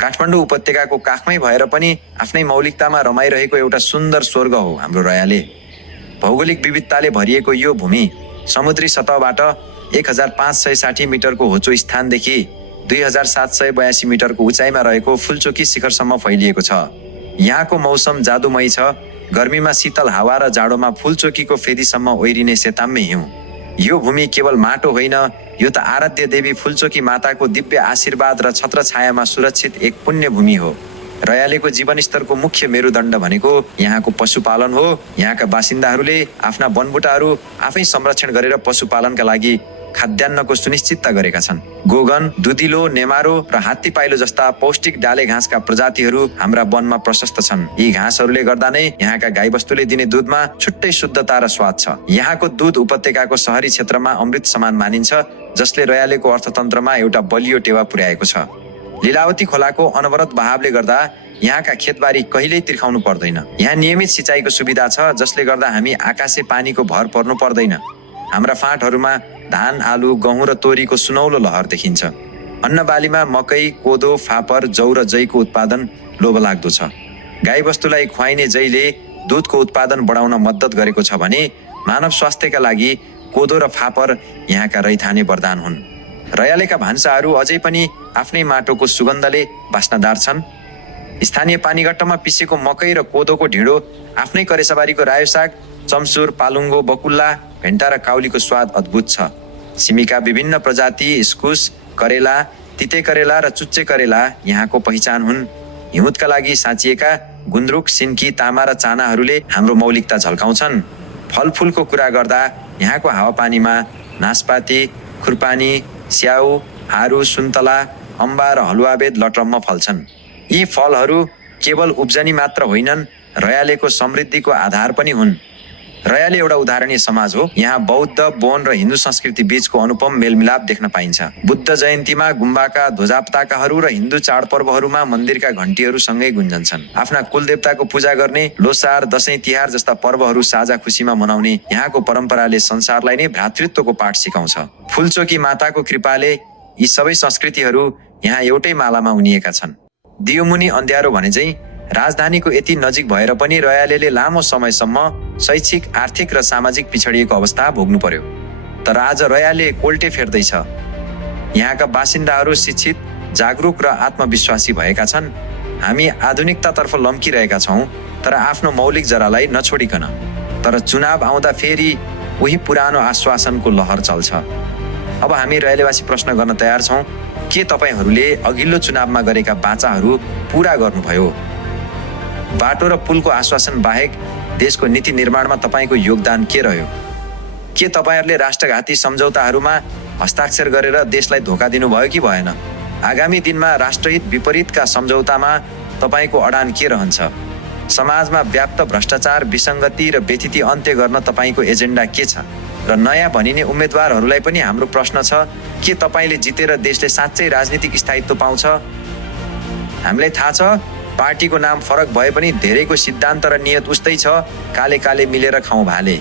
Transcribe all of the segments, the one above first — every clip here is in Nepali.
काठमाडौँ उपत्यकाको काखमै भएर पनि आफ्नै मौलिकतामा रमाइरहेको एउटा सुन्दर स्वर्ग हो हाम्रो रयाले। भौगोलिक विविधताले भरिएको यो भूमि समुद्री सतहबाट 1560 मिटरको होचो स्थानदेखि 2782 मिटरको उचाइमा रहेको फुलचोकी शिखरसम्म फैलिएको छ। यहाँको मौसम जादुमय छ। गर्मीमा शीतल हावा र जाडोमा फुलचोकीको फेदीसम्म ओइरिने सेताम्मे हिउँ। यो भूमि केवल माटो होइन, यो त आराध्य देवी फुलचोकी माताको दिव्य आशीर्वाद र छत्रछायामा सुरक्षित एक पुण्य भूमि हो। रयालेको जीवनस्तरको मुख्य मेरुदण्ड भनेको यहाँको पशुपालन हो। यहाँका बासिन्दाहरूले आफ्ना वनबुटाहरू आफै संरक्षण गरेर पशुपालनका लागि खाद्यान्नको सुनिश्चितता गरेका छन्। गोगन, दुधिलो, नेमारो र हात्ती पाइलो जस्ता पौष्टिक डाले घाँसका प्रजातिहरू हाम्रा वनमा प्रशस्त छन्। यी घाँसहरूले गर्दा नै यहाँका गाईबस्तुले दिने दुधमा छुट्टै शुद्धता र स्वाद छ। यहाँको दुध उपत्यकाको शहरी क्षेत्रमा अमृत समान मानिन्छ, जसले रयालेको अर्थतन्त्रमा एउटा बलियो टेवा पुर्याएको छ। लीलावती खोलाको अनवरत बहावले गर्दा यहाँका खेतबारी कहिल्यै तिर्खाउनु पर्दैन। यहाँ नियमित सिँचाइको सुविधा छ, जसले गर्दा हामी आकाशे पानीको भर पर्नु पर्दैन। हाम्रा फाँटहरूमा धान, आलु, गहुँ र तोरीको सुनौलो लहर देखिन्छ। अन्नबालीमा मकै, कोदो, फापर, जौ र जैको उत्पादन लोभलाग्दो छ। गाईबस्तुलाई खुवाइने जैले दुधको उत्पादन बढाउन मद्दत गरेको छ भने मानव स्वास्थ्यका लागि कोदो र फापर यहाँका रैथाने वरदान हुन्। रयालेका भान्साहरू अझै पनि आफ्नै माटोको सुगन्धले बास्नादार छन्। स्थानीय पानीघट्टमा पिसेको मकै र कोदोको ढिँडो, आफ्नै करेसाबारीको रायो साग, चम्सुर, पालुङ्गो, बकुल्ला, भेन्टा र काउलीको स्वाद अद्भुत छ। सिमीका विभिन्न प्रजाति, इस्कुस, करेला, तिते करेला र चुच्चे करेला यहाँको पहिचान हुन्। हिउँदका लागि साँचिएका गुन्द्रुक, सिन्की, तामा र चानाहरूले हाम्रो मौलिकता झल्काउँछन्। फलफुलको कुरा गर्दा यहाँको हावापानीमा नासपाती, खुर्पानी, स्याउ, आरु, सुन्तला, अम्बा र हलुवाबेद लटरम्म फल्छन्। यी फलहरू केवल उब्जनी मात्र होइनन्, रयालेको समृद्धिको आधार पनि हुन्। रयाले एउटा उदाहरणीय समाज हो। यहाँ बौद्ध, बोन र हिन्दू संस्कृति बीचको अनुपम मेलमिलाप देख्न पाइन्छ। बुद्ध जयन्तीमा गुम्बाका ध्वजापताकाहरू र हिन्दू चाडपर्वहरूमा मन्दिरका घन्टीहरू सँगै गुन्जन्छन्। आफ्ना कुलदेवताको पूजा गर्ने, लोसार, दशैं, तिहार जस्ता पर्वहरू साझा खुसीमा मनाउने यहाँको परम्पराले संसारलाई नै भ्रातृत्वको पाठ सिकाउँछ। फुलचोकी माताको कृपाले यी सबै संस्कृतिहरू यहाँ एउटै मालामा उनिएका छन्। दियोमुनि अन्ध्यारो भने चाहिँ राजधानीको यति नजिक भएर पनि रयालेले लामो समयसम्म शैक्षिक, आर्थिक र सामाजिक पिछडिएको अवस्था भोग्नु पर्यो। तर आज रयाले कोल्टे फेर्दैछ। यहाँका बासिन्दाहरू शिक्षित, जागरुक र आत्मविश्वासी भएका छन्। हामी आधुनिकतातर्फ लम्किरहेका छौँ, तर आफ्नो मौलिक जरालाई नछोडिकन। तर चुनाव आउँदा फेरि उही पुरानो आश्वासनको लहर चल्छ। अब हामी रयालेवासी प्रश्न गर्न तयार छौँ, के तपाईहरूले अघिल्लो चुनावमा गरेका बाचाहरू पुरा गर्नुभयो? बाटो र पुलको आश्वासन बाहेक देशको नीति निर्माणमा तपाईँको योगदान के रह्यो? के तपाईँहरूले राष्ट्रघाती सम्झौताहरूमा हस्ताक्षर गरेर देशलाई धोका दिनुभयो कि भएन? आगामी दिनमा राष्ट्रहित विपरीतका सम्झौतामा तपाईँको अडान के रहन्छ? समाजमा व्याप्त भ्रष्टाचार, विसङ्गति र व्यथिति अन्त्य गर्न तपाईँको एजेन्डा के छ? र नयाँ भनिने उम्मेदवारहरूलाई पनि हाम्रो प्रश्न छ, के तपाईँले जितेर देशले साँच्चै राजनीतिक स्थायित्व पाउँछ? हामीलाई थाहा छ पार्टीको नाम फरक भए पनि धेरैको सिद्धान्त र नियत उस्तै छ, काले काले मिलेर खाउँ भाले।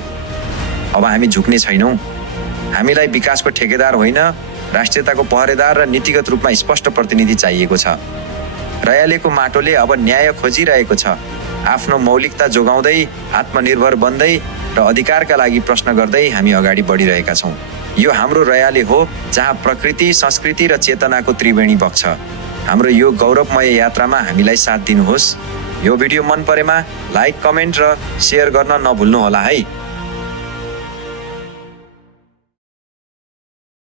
अब हामी झुक्ने छैनौँ। हामीलाई विकासको ठेकेदार होइन, राष्ट्रियताको पहरेदार र नीतिगत रूपमा स्पष्ट प्रतिनिधि चाहिएको छ। रयालेको माटोले अब न्याय खोजिरहेको छ। आफ्नो मौलिकता जोगाउँदै, आत्मनिर्भर बन्दै र अधिकारका लागि प्रश्न गर्दै हामी अगाडि बढिरहेका छौँ। यो हाम्रो रयाले हो, जहाँ प्रकृति, संस्कृति र चेतनाको त्रिवेणी बग्छ। हाम्रो यो गौरवमय यात्रामा हामीलाई साथ दिनुहोस्। यो भिडियो मन परेमा लाइक, कमेन्ट र सेयर गर्न नभुल्नुहोला है।